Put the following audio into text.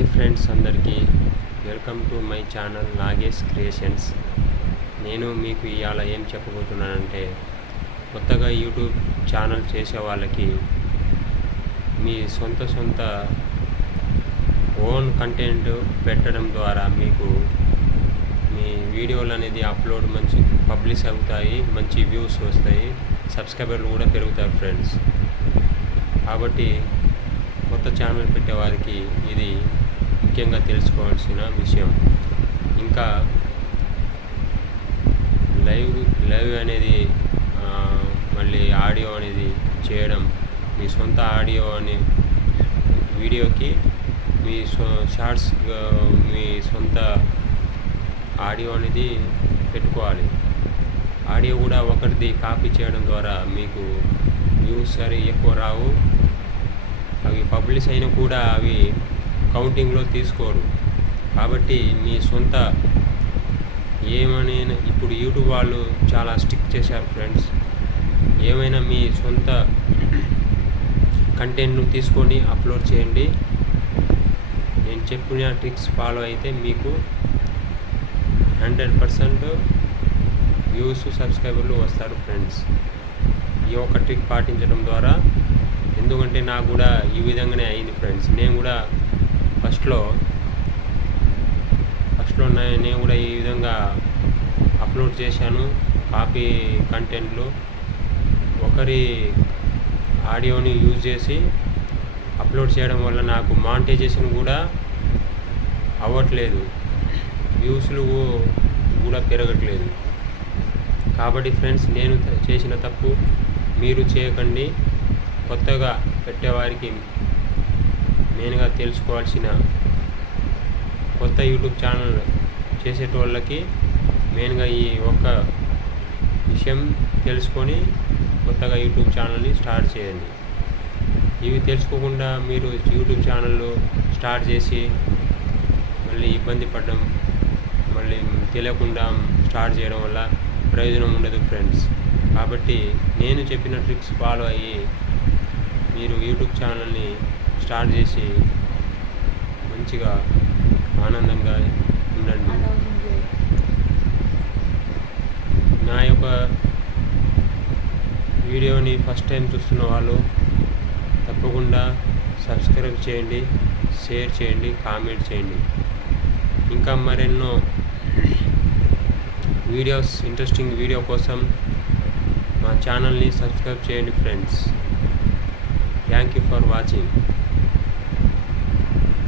Hi friends, అందరికీ welcome to my channel Nagesh creations. నేను మీకు ఇవాళ ఏం చెప్పబోతున్నానంటే, కొత్తగా యూట్యూబ్ ఛానల్ చేసే వాళ్ళకి మీ సొంత ఓన్ కంటెంట్ పెట్టడం ద్వారా మీకు మీ వీడియోలు అనేది అప్లోడ్ మంచి పబ్లిష్ అవుతాయి, మంచి వ్యూస్ వస్తాయి, సబ్స్క్రైబర్లు కూడా పెరుగుతారు ఫ్రెండ్స్. కాబట్టి కొత్త ఛానల్ పెట్టే వారికి ఇది ముఖ్యంగా తెలుసుకోవాల్సిన విషయం. ఇంకా లైవ్ అనేది మళ్ళీ ఆడియో అనేది చేయడం, మీ సొంత ఆడియో అనే వీడియోకి మీ షార్ట్స్ మీ సొంత ఆడియో అనేది పెట్టుకోవాలి. ఆడియో కూడా ఒకటిది కాపీ చేయడం ద్వారా మీకు వ్యూస్ ఎక్కువ రావు. అవి పబ్లిష్ అయినా కూడా అవి కౌంటింగ్లో తీసుకోరు. కాబట్టి మీ సొంత ఏమైనా ఇప్పుడు యూట్యూబ్ వాళ్ళు చాలా స్ట్రిక్ట్ చేశారు ఫ్రెండ్స్. ఏమైనా మీ సొంత కంటెంట్ను తీసుకొని అప్లోడ్ చేయండి. నేను చెప్పిన ట్రిక్స్ ఫాలో అయితే మీకు 100% వ్యూస్, సబ్స్క్రైబర్లు వస్తారు ఫ్రెండ్స్. ఈ ఒక్క ట్రిక్ పాటించడం ద్వారా, ఎందుకంటే నాకు కూడా ఈ విధంగానే అయింది ఫ్రెండ్స్. నేను కూడా ఫస్ట్లో నేను కూడా ఈ విధంగా అప్లోడ్ చేశాను. కాపీ కంటెంట్లు ఒకరి ఆడియోని యూజ్ చేసి అప్లోడ్ చేయడం వల్ల నాకు మానిటైజేషన్ కూడా అవ్వట్లేదు, వ్యూస్లు కూడా పెరగట్లేదు. కాబట్టి ఫ్రెండ్స్, నేను చేసిన తప్పు మీరు చేయకండి. కొత్తగా పెట్టేవారికి మెయిన్గా తెలుసుకోవాల్సిన, కొత్త యూట్యూబ్ ఛానల్ చేసేటోళ్ళకి మెయిన్గా ఈ ఒక్క విషయం తెలుసుకొని కొత్తగా యూట్యూబ్ ఛానల్ని స్టార్ట్ చేయండి. ఇవి తెలుసుకోకుండా మీరు యూట్యూబ్ ఛానల్ స్టార్ట్ చేసి మళ్ళీ ఇబ్బంది పడడం, మళ్ళీ తెలియకుండా స్టార్ట్ చేయడం వల్ల ప్రయోజనం ఉండదు ఫ్రెండ్స్. కాబట్టి నేను చెప్పిన ట్రిక్స్ ఫాలో అయ్యి మీరు యూట్యూబ్ ఛానల్ని స్టార్ట్ చేసి మంచిగా ఆనందంగా ఉండండి. నా యొక్క వీడియోని ఫస్ట్ టైం చూస్తున్న వాళ్ళు తప్పకుండా సబ్స్క్రైబ్ చేయండి, షేర్ చేయండి, కామెంట్ చేయండి. ఇంకా మరెన్నో వీడియోస్, ఇంట్రెస్టింగ్ వీడియో కోసం మా ఛానల్ని సబ్స్క్రైబ్ చేయండి friends. Thank you for watching.